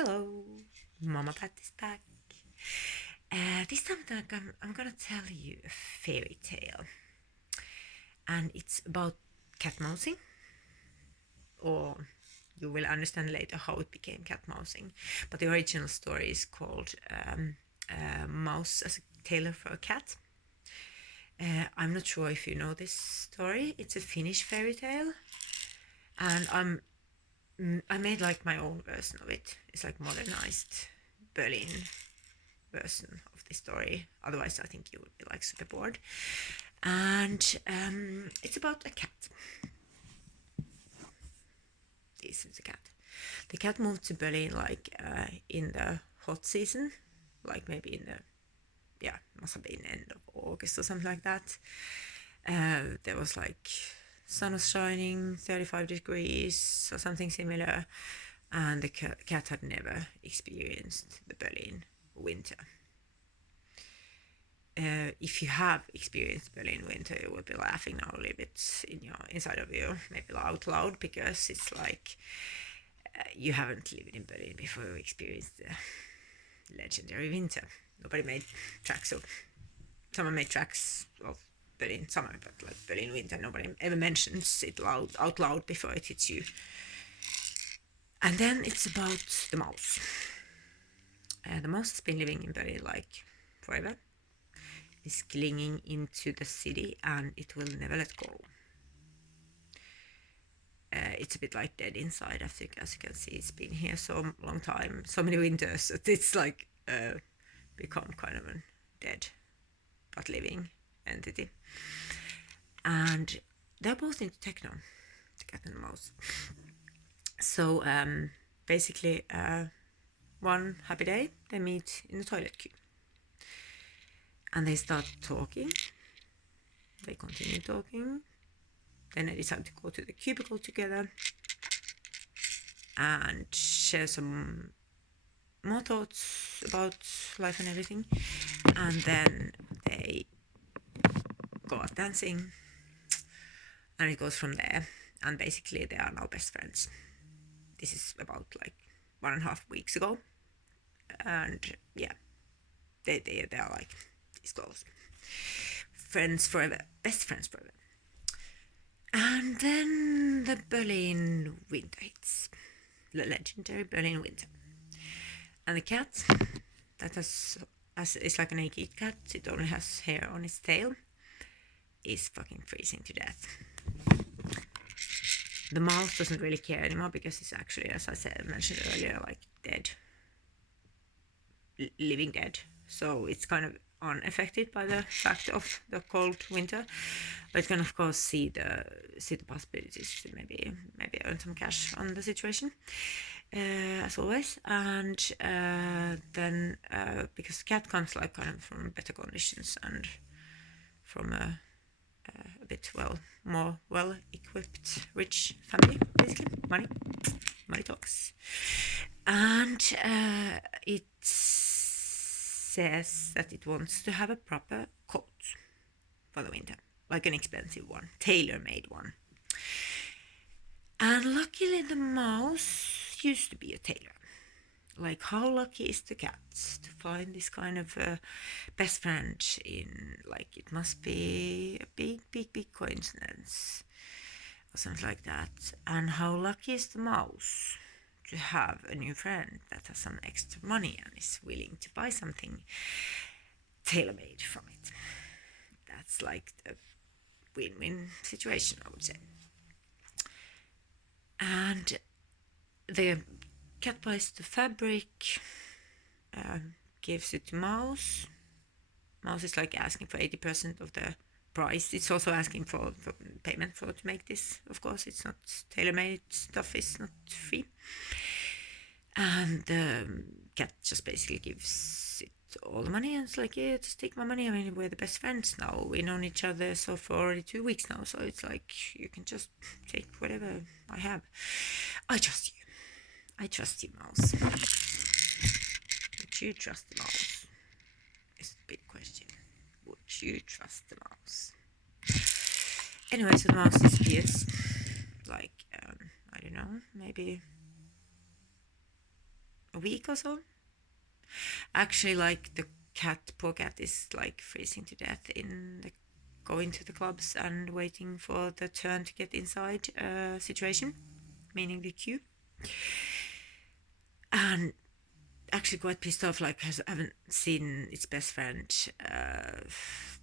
Hello, Mama Pat is back. This time I'm gonna tell you a fairy tale, and it's about catmousing, or you will understand later how it became catmousing. But the original story is called Mouse as a Tailor for a Cat. I'm not sure if you know this story. It's a Finnish fairy tale, and I made like my own version of it. It's like modernized Berlin version of the story. Otherwise, I think you would be like super bored. And it's about a cat. This is a cat. The cat moved to Berlin like in the hot season, like maybe in the must have been end of August or something like that. There was like sun was shining, 35 degrees or something similar, and the cat had never experienced the Berlin winter. If you have experienced Berlin winter, you will be laughing now a little bit inside of you, maybe out loud, because it's like you haven't lived in Berlin before you experienced the legendary winter. Nobody made tracks of. Someone made tracks of Berlin summer, but like Berlin winter, nobody ever mentions it out loud before it hits you. And then it's about the mouse. The mouse has been living in Berlin like forever. Is clinging into the city and it will never let go. It's a bit like dead inside. I think, as you can see, it's been here so long time, so many winters, that it's like become kind of a dead but living entity. And they're both into techno, the cat and the mouse. So basically, one happy day, they meet in the toilet queue. And they start talking. They continue talking. Then they decide to go to the cubicle together and share some more thoughts about life and everything. And then they go out dancing. And it goes from there. And basically they are now best friends. This is about like 1.5 weeks ago. And yeah, they are like close. Friends forever. Best friends forever. And then the Berlin winter hits. The legendary Berlin winter. And the cat, that it's like a naked cat, it only has hair on its tail, is fucking freezing to death. The mouse doesn't really care anymore because it's actually, as I mentioned earlier, like dead. Living dead. So it's kind of unaffected by the fact of the cold winter, but it can of course see the possibilities to maybe earn some cash on the situation, as always. And then because the cat comes like kind of from better conditions and from a bit more well equipped rich family, basically money talks, and it says that it wants to have a proper coat for the winter, like an expensive one, tailor-made one. And luckily the mouse used to be a tailor. Like, how lucky is the cat to find this kind of best friend in, like, it must be a big coincidence or something like that. And how lucky is the mouse to have a new friend that has some extra money and is willing to buy something tailor-made from it. That's like a win-win situation, I would say. And the cat buys the fabric, gives it to mouse. Mouse is like asking for 80% of the price. It's also asking for payment to make this. Of course, it's not tailor-made stuff. It's not free. And the cat just basically gives it all the money and it's like, yeah, just take my money. I mean, we're the best friends now. We've known each other for already 2 weeks now. So it's like, you can just take whatever I have. I trust you. I trust you, mouse. Would you trust the mouse? It's a big question. Would you trust the mouse? Anyway, so the mouse disappears. Like, I don't know, maybe a week or so. Actually, like the poor cat is like freezing to death in the going to the clubs and waiting for the turn to get inside situation, meaning the queue. And actually quite pissed off, like haven't seen its best friend,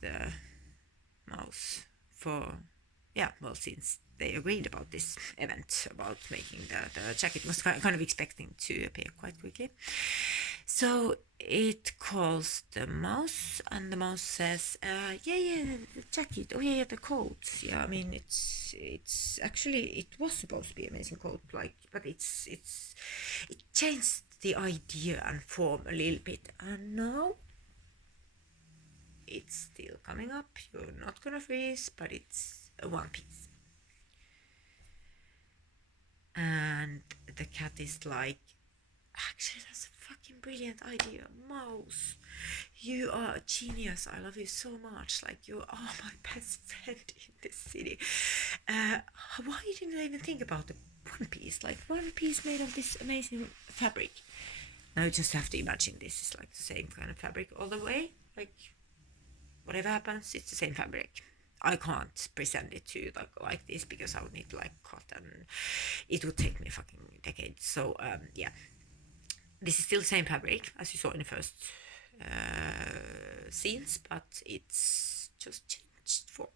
the mouse, for since they agreed about this event about making the jacket. Was kind of expecting to appear quite quickly. So it calls the mouse, and the mouse says, yeah, the jacket. Oh yeah, the coat. Yeah, I mean it's actually it was supposed to be an amazing coat, like, but it changed the idea and form a little bit, and now it's still coming up. You're not gonna freeze, but it's a one piece. And the cat is like, actually, that's a fucking brilliant idea, mouse. You are a genius. I love you so much. Like, you are my best friend in this city. Why didn't I even think about the one piece? Like, one piece made of this amazing fabric. Now you just have to imagine this is like the same kind of fabric all the way. Like, whatever happens, it's the same fabric. I can't present it to you like this because I would need to like cut, and it would take me a fucking decade. So yeah, this is still the same fabric as you saw in the first scenes, but it's just changed form.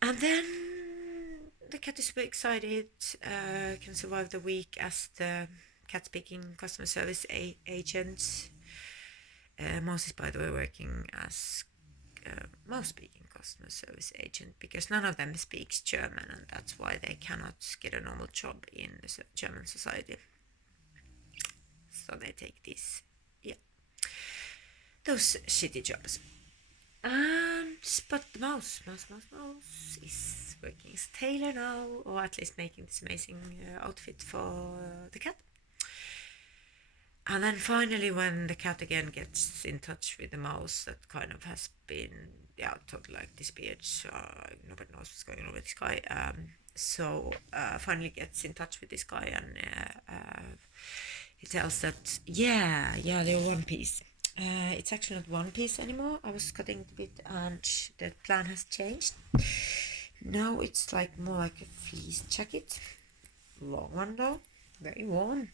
And then the cat is super excited, can survive the week as the cat speaking customer service agent. Mouse is, by the way, working as mouse speaking customer service agent because none of them speaks German, and that's why they cannot get a normal job in the German society. So they take these, those shitty jobs. But the mouse is working as tailor now, or at least making this amazing outfit for the cat. And then finally, when the cat again gets in touch with the mouse, that kind of has been, totally like disappeared. Nobody knows what's going on with this guy. So finally gets in touch with this guy, and he tells that, they're one piece. It's actually not one piece anymore. I was cutting it a bit, and the plan has changed. Now it's like more like a fleece jacket. Long one though, very warm.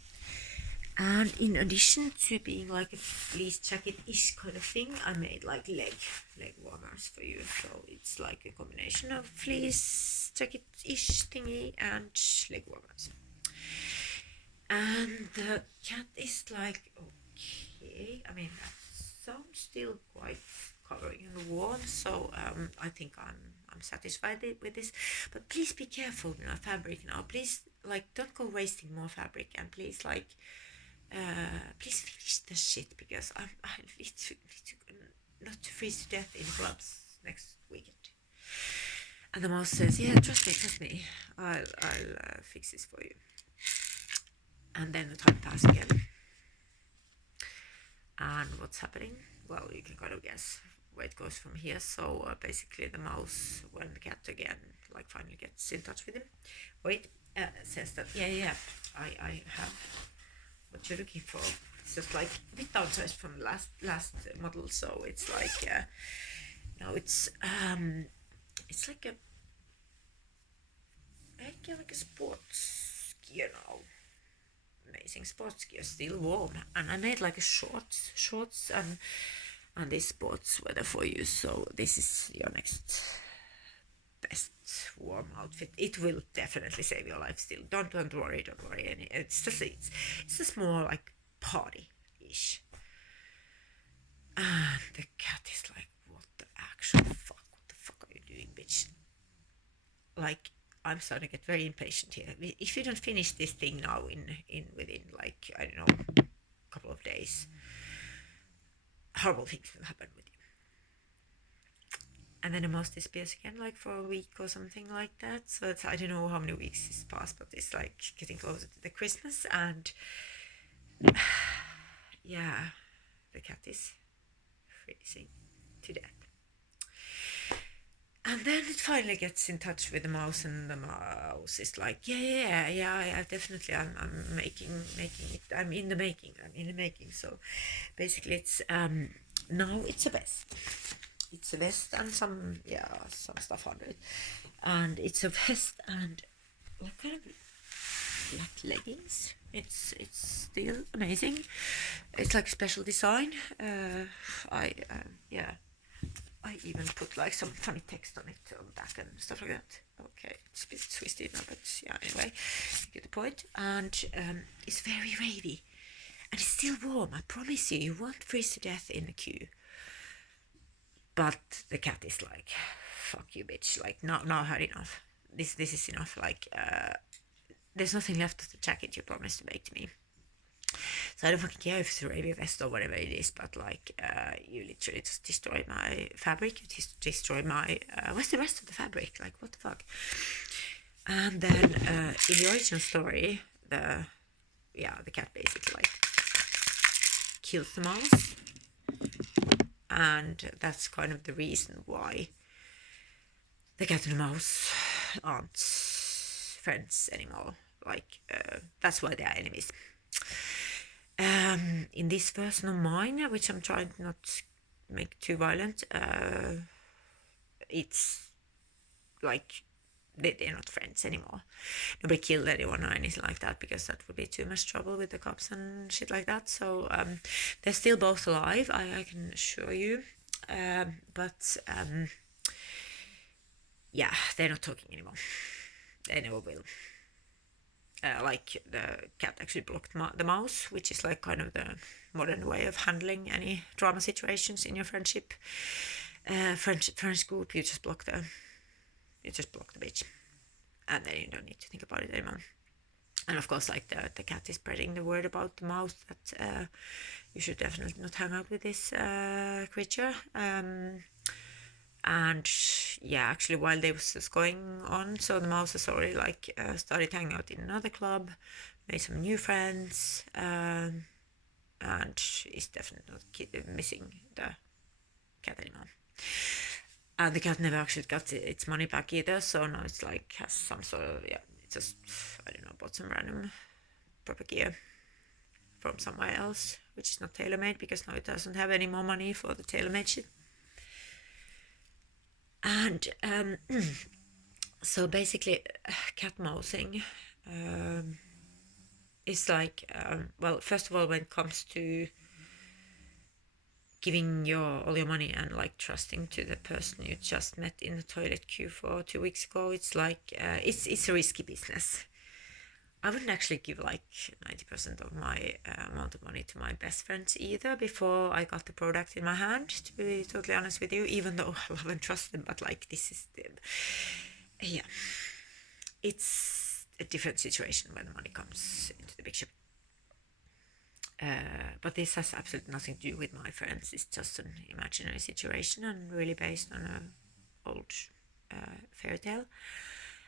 And in addition to being like a fleece jacket-ish kind of thing, I made like leg warmers for you. So it's like a combination of fleece jacket-ish thingy and leg warmers. And the cat is like, okay. I mean, that sounds still quite covering and warm. So I think I'm satisfied with this. But please be careful with our fabric now. Please, like, don't go wasting more fabric, and please, like. Please finish the shit because I need to not to freeze to death in clubs next weekend. And the mouse says, "Yeah, trust me, I'll fix this for you." And then the time passes again. And what's happening? Well, you can kind of guess where it goes from here. So basically, the mouse, when the cat again, like, finally gets in touch with him, says that, I have what you're looking for. It's just like a bit downsized from the last model, so it's like now it's like a sports gear now. Amazing sports gear, still warm, and I made like a shorts and this sports weather for you. So this is your next best warm outfit. It will definitely save your life still. Don't worry. It's just more like party-ish. And the cat is like, what the actual fuck? What the fuck are you doing, bitch? Like, I'm starting to get very impatient here. If you don't finish this thing now within like, I don't know, a couple of days, horrible things will happen with you. And then the mouse disappears again, like for a week or something like that. So it's, I don't know how many weeks has passed, but it's like getting closer to the Christmas, and the cat is freezing to death. And then it finally gets in touch with the mouse, and the mouse is like, I definitely, I'm making it. I'm in the making. I'm in the making. So basically, it's now it's a vest. It's a vest and some stuff under it, and it's a vest and what kind of black leggings. It's still amazing. It's like special design. I yeah. I even put like some funny text on it on the back and stuff like that. Okay, it's a bit twisted now, but yeah, anyway, you get the point. And it's very ravey. And it's still warm, I promise you. You won't freeze to death in the queue. But the cat is like, fuck you, bitch. Like, now I had enough. This is enough. Like, there's nothing left of the jacket you promised to make to me. So I don't fucking care if it's a Arabia vest or whatever it is, but like, you literally just destroyed my fabric. You destroyed my. What's the rest of the fabric? Like, what the fuck? And then in the original story, the cat basically like kills the mouse, and that's kind of the reason why the cat and the mouse aren't friends anymore. Like, that's why they are enemies. In this version of mine, which I'm trying to not make too violent, it's like they're not friends anymore. Nobody killed anyone or anything like that, because that would be too much trouble with the cops and shit like that. So they're still both alive, I can assure you. But yeah, they're not talking anymore. They never will. Like, the cat actually blocked the mouse, which is like kind of the modern way of handling any drama situations in your friendship. Friends group, you just block the bitch, and then you don't need to think about it anymore. And of course, like, the cat is spreading the word about the mouse that you should definitely not hang out with this creature. And yeah, actually, while this was going on, so the mouse has already like started hanging out in another club, made some new friends, and is definitely not missing the cat anymore. And the cat never actually got its money back either, so now it's like has some sort of it just, I don't know, bought some random proper gear from somewhere else, which is not tailor made, because now it doesn't have any more money for the tailor made shit. And so basically, catmousing is like, well, first of all, when it comes to giving all your money and like trusting to the person you just met in the toilet queue for 2 weeks ago, it's like it's a risky business. I wouldn't actually give like 90% of my amount of money to my best friends either before I got the product in my hand, to be totally honest with you, even though I love and trust them. But like, this is yeah, it's a different situation when the money comes into the picture. But this has absolutely nothing to do with my friends. It's just an imaginary situation and really based on an old fairy tale.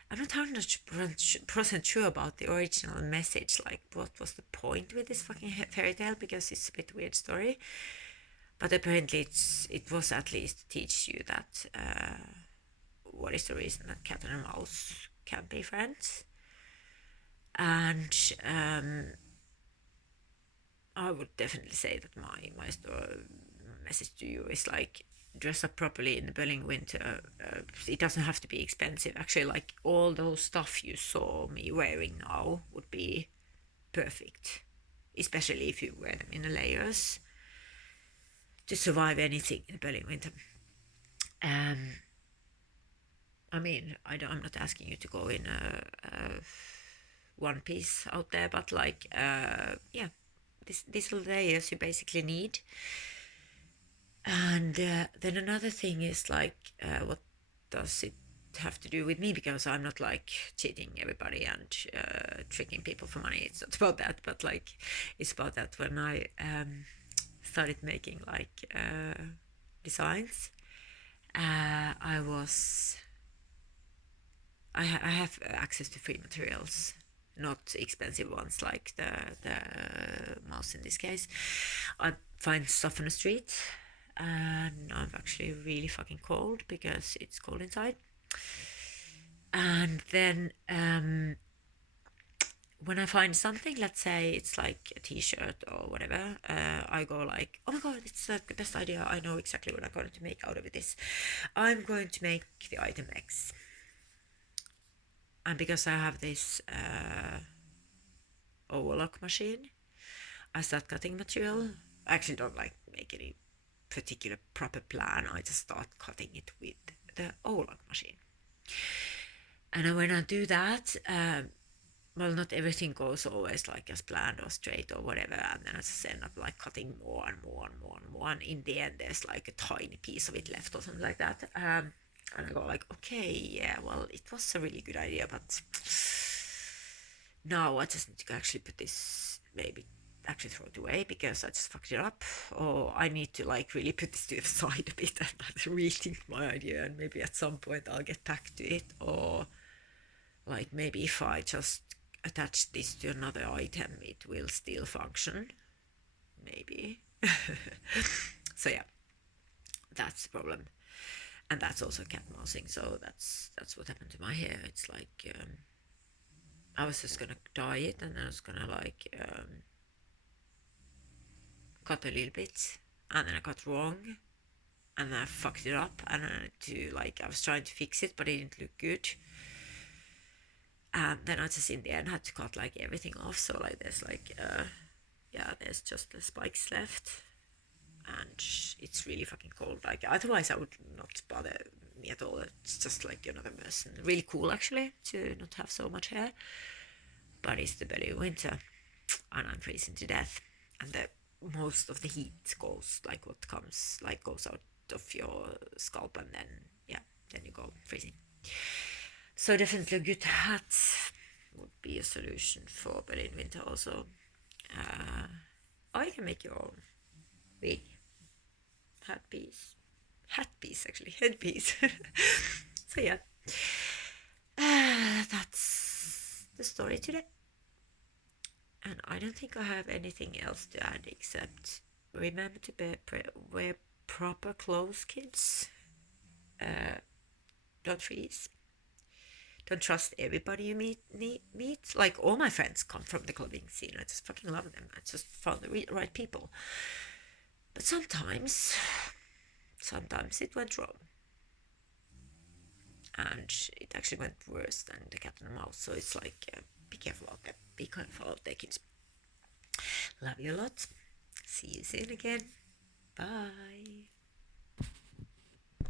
I'm not 100% sure about the original message, like what was the point with this fucking fairy tale, because it's a bit weird story. But apparently it was at least to teach you that what is the reason that cat and a mouse can't be friends. And I would definitely say that my story message to you is like, dress up properly in the Berlin winter. It doesn't have to be expensive. Actually, like, all those stuff you saw me wearing now would be perfect, especially if you wear them in the layers to survive anything in the Berlin winter. I mean, I'm not asking you to go in a one piece out there, but like, yeah, these little layers you basically need. And then another thing is like, what does it have to do with me? Because I'm not like cheating everybody and tricking people for money. It's not about that, but like, it's about that when I started making like designs, I have access to free materials, not expensive ones like the mouse in this case. I find stuff on the street, and I'm actually really fucking cold because it's cold inside. And then when I find something, let's say it's like a t-shirt or whatever, I go like, oh my god, it's the best idea. I know exactly what I'm going to make out of this. I'm going to make the item X. And because I have this overlock machine, I start cutting material. I actually don't like make any particular proper plan. I just start cutting it with the overlock machine. And when I do that, well, not everything goes always like as planned or straight or whatever, and then I just end up like cutting more and more and more and more, and in the end there's like a tiny piece of it left or something like that. And I go like, okay, yeah, well, it was a really good idea, but now I just need to actually put this, maybe actually throw it away because I just fucked it up, or I need to like really put this to the side a bit and rethink my idea, and maybe at some point I'll get back to it, or like maybe if I just attach this to another item, it will still function, maybe. So yeah, that's the problem, and that's also catmousing. So that's what happened to my hair. It's like I was just gonna dye it, and I was gonna like cut a little bit, and then I cut wrong, and I fucked it up, and I was trying to fix it, but it didn't look good. And then I just in the end had to cut like everything off. So like there's like yeah, there's just the spikes left, and it's really fucking cold. Like otherwise I would not bother me at all. It's just like another mess, and really cool actually to not have so much hair. But it's the belly of winter, and I'm freezing to death, and the most of the heat goes like what comes like goes out of your scalp, and then yeah, then you go freezing. So definitely a good hat would be a solution for Berlin winter also. Or you can make your own wig, hat piece actually, headpiece. So yeah, that's the story today. And I don't think I have anything else to add except remember to wear proper clothes, kids. Don't freeze. Don't trust everybody you meet. Like all my friends come from the clothing scene. I just fucking love them. I just found the right people. But sometimes it went wrong, and it actually went worse than the cat and the mouse. So it's like, be careful out there. Be careful out there, kids. Love you a lot. See you soon again. Bye.